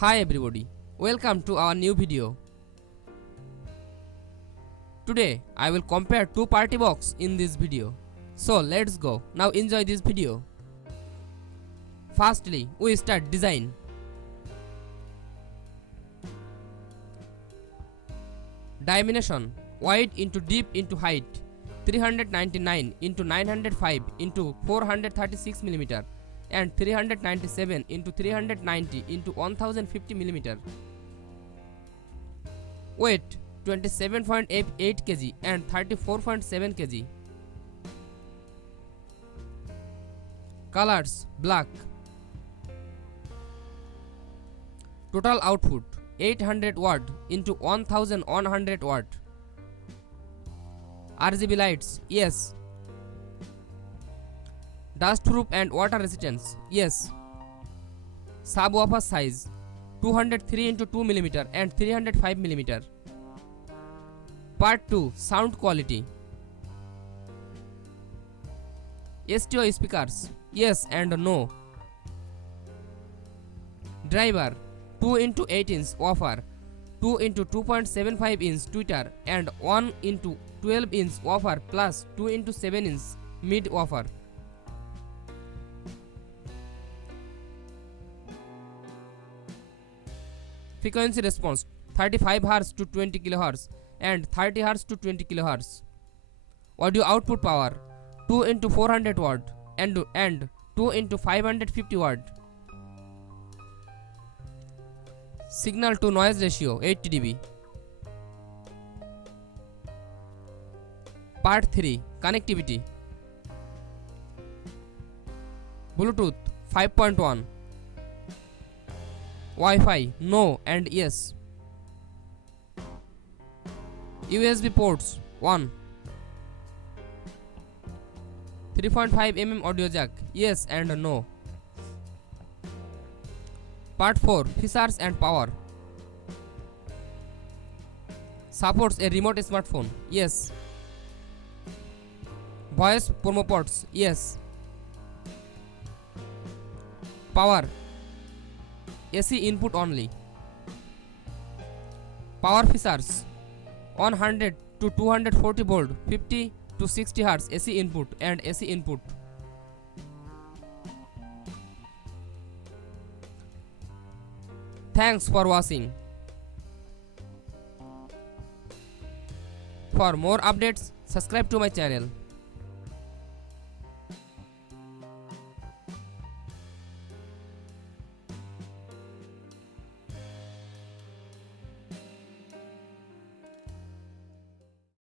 Hi everybody, welcome to our new video. Today I will compare two party box in this video. So let's go. Now enjoy this video. Firstly, we start design. Dimension: wide into deep into height 399 into 905 into 436 mm and 397 into 390 into 1050 mm. Weight 27.8 kg and 34.7 kg. Colors: black. Total output 800 watt into 1100 watt. RGB lights, yes. Dust proof and water resistance, yes. Subwoofer size 203 into 2 mm and 305 mm. Part 2, sound quality. STO speakers, yes and no. Driver 2 into 8 inch woofer, 2 into 2.75 inch tweeter and 1 into 12 inch woofer plus 2 into 7 inch mid woofer. Frequency response 35 Hz to 20 kHz and 30 Hz to 20 kHz. Audio output power 2 into 400 watt and 2 into 550 watt. Signal to noise ratio 80 dB. Part 3, connectivity. Bluetooth 5.1. Wi-Fi no and yes. USB ports 1. 3.5 mm audio jack, yes and no. Part 4, features and power. Supports a remote smartphone, yes. Voice promo ports, yes. Power AC input only. Power features 100 to 240 volt, 50 to 60 Hz AC input and AC input. Thanks for watching. For more updates, subscribe to my channel.